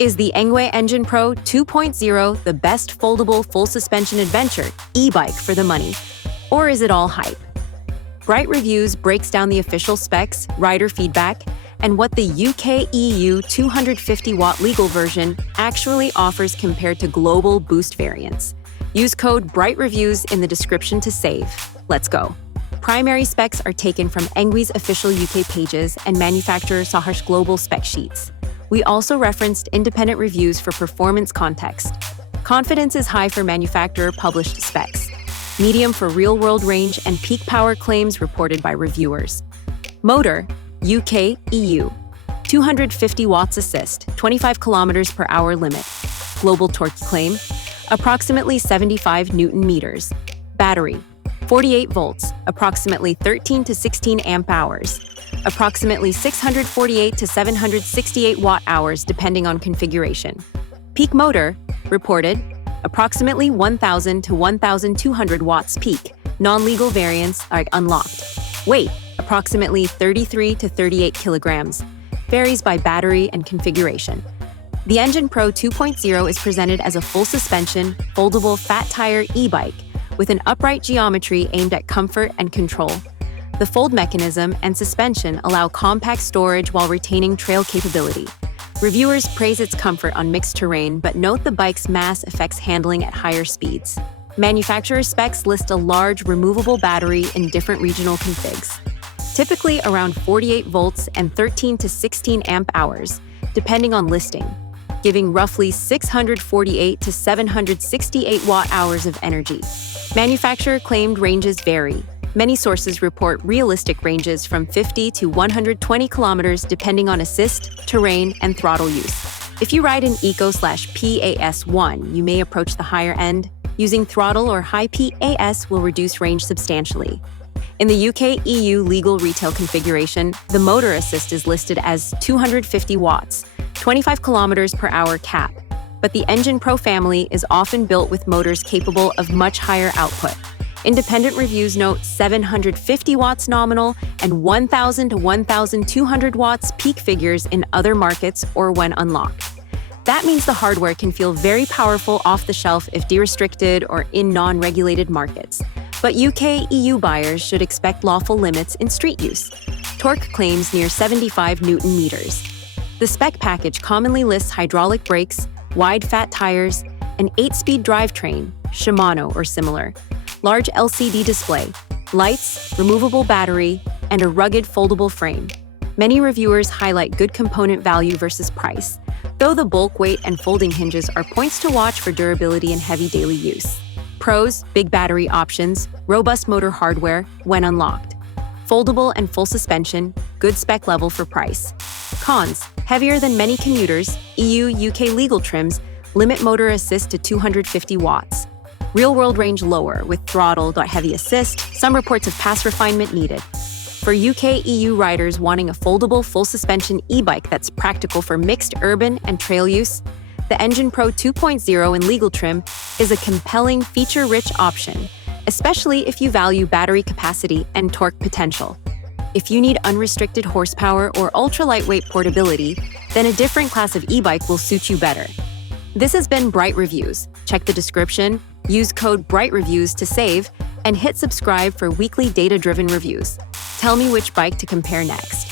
Is the Engwe Engine Pro 2.0 the best foldable full-suspension adventure e-bike for the money? Or is it all hype? BrightReviewz breaks down the official specs, rider feedback, and what the UK-EU 250-watt legal version actually offers compared to global boost variants. Use code BrightReviewz in the description to save. Let's go. Primary specs are taken from Engwe's official UK pages and manufacturer Sahar's global spec sheets. We also referenced independent reviews for performance context. Confidence is high for manufacturer-published specs, medium for real-world range and peak power claims reported by reviewers. Motor, UK, EU. 250 watts assist, 25 kilometers per hour limit. Global torque claim, approximately 75 Newton meters. Battery, 48 volts, approximately 13 to 16 amp hours. Approximately 648 to 768 watt-hours depending on configuration. Peak motor, reported, approximately 1,000 to 1,200 watts peak. Non-legal variants are unlocked. Weight, approximately 33 to 38 kilograms. Varies by battery and configuration. The Engine Pro 2.0 is presented as a full-suspension, foldable fat tire e-bike with an upright geometry aimed at comfort and control. The fold mechanism and suspension allow compact storage while retaining trail capability. Reviewers praise its comfort on mixed terrain, but note the bike's mass affects handling at higher speeds. Manufacturer specs list a large, removable battery in different regional configs, typically around 48 volts and 13 to 16 amp hours, depending on listing, giving roughly 648 to 768 watt-hours of energy. Manufacturer-claimed ranges vary. Many sources report realistic ranges from 50 to 120 kilometers depending on assist, terrain, and throttle use. If you ride an Eco/PAS1, you may approach the higher end. Using throttle or high PAS will reduce range substantially. In the UK-EU legal retail configuration, the motor assist is listed as 250 watts, 25 kilometers per hour cap, but the Engine Pro family is often built with motors capable of much higher output. Independent reviews note 750 watts nominal and 1,000 to 1,200 watts peak figures in other markets or when unlocked. That means the hardware can feel very powerful off the shelf if de-restricted or in non-regulated markets. But UK-EU buyers should expect lawful limits in street use. Torque claims near 75 Newton meters. The spec package commonly lists hydraulic brakes, wide fat tires, an 8-speed drivetrain, Shimano or similar, large LCD display, lights, removable battery, and a rugged foldable frame. Many reviewers highlight good component value versus price, though the bulk weight and folding hinges are points to watch for durability and heavy daily use. Pros, big battery options, robust motor hardware when unlocked. Foldable and full suspension, good spec level for price. Cons, heavier than many commuters, EU-UK legal trims limit motor assist to 250 watts. Real-world range lower with throttle, heavy assist, some reports of pass refinement needed. For UK-EU riders wanting a foldable full-suspension e-bike that's practical for mixed urban and trail use, the Engine Pro 2.0 in legal trim is a compelling feature-rich option, especially if you value battery capacity and torque potential. If you need unrestricted horsepower or ultra-lightweight portability, then a different class of e-bike will suit you better. This has been BrightReviewz. Check the description, use code BrightReviewz to save, and hit subscribe for weekly data-driven reviews. Tell me which bike to compare next.